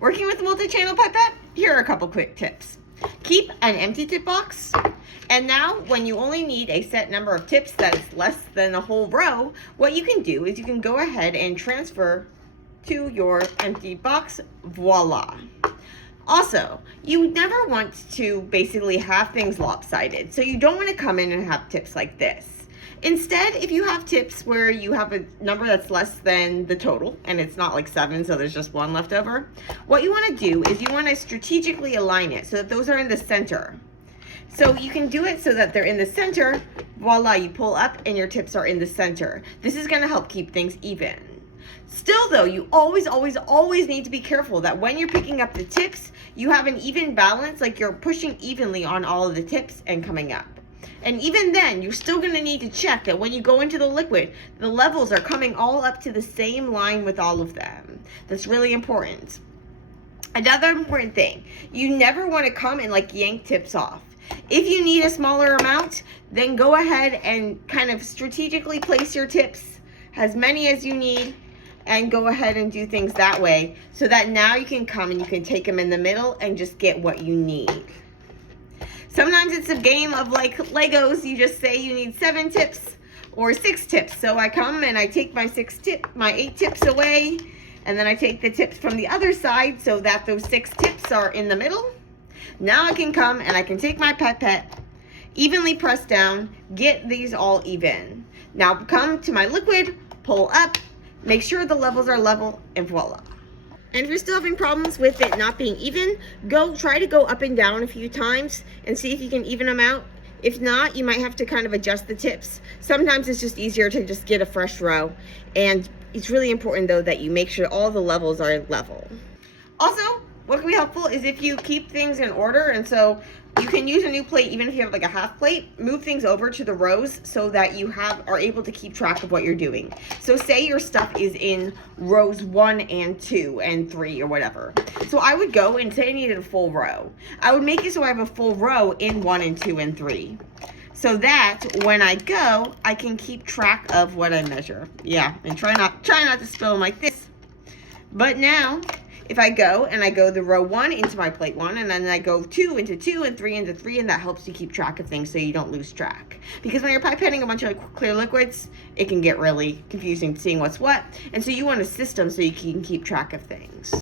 Working with a multi-channel pipette, here are a couple quick tips. Keep an empty tip box. And now, when you only need a set number of tips that's less than a whole row, what you can do is you can go ahead and transfer to your empty box. Voila. Also, you never want to basically have things lopsided, so you don't want to come in and have tips like this. Instead, if you have tips where you have a number that's less than the total, and it's not like 7, so there's just 1 left over, what you want to do is you want to strategically align it so that those are in the center. So you can do it so that they're in the center. Voila, you pull up and your tips are in the center. This is going to help keep things even. Still though, you always need to be careful that when you're picking up the tips, you have an even balance, like you're pushing evenly on all of the tips and coming up. And even then, you're still going to need to check that when you go into the liquid, the levels are coming all up to the same line with all of them. That's really important. Another important thing, you never want to come and like yank tips off. If you need a smaller amount, then go ahead and kind of strategically place your tips, as many as you need, and go ahead and do things that way so that now you can come and you can take them in the middle and just get what you need. Sometimes it's a game of like Legos. You just say you need 7 tips or 6 tips. So I come and I take my 8 tips away, and then I take the tips from the other side so that those 6 tips are in the middle. Now I can come and I can take my pipette, evenly press down, get these all even. Now come to my liquid, pull up, make sure the levels are level, and voila. And if you're still having problems with it not being even, try to go up and down a few times and see if you can even them out. If not, you might have to kind of adjust the tips. Sometimes it's just easier to just get a fresh row. And it's really important though that you make sure all the levels are level. Also, what can be helpful is if you keep things in order, and so you can use a new plate even if you have like a half plate. Move things over to the rows so that you are able to keep track of what you're doing. So say your stuff is in rows 1 and 2 and 3 or whatever. So I would go and say I needed a full row. I would make it so I have a full row in 1 and 2 and 3. So that when I go, I can keep track of what I measure. Yeah, and try not to spill them like this. But now, if I go and I go the row 1 into my plate 1, and then I go 2 into 2 and 3 into 3, and that helps you keep track of things so you don't lose track. Because when you're pipetting a bunch of clear liquids, it can get really confusing seeing what's what. And so you want a system so you can keep track of things.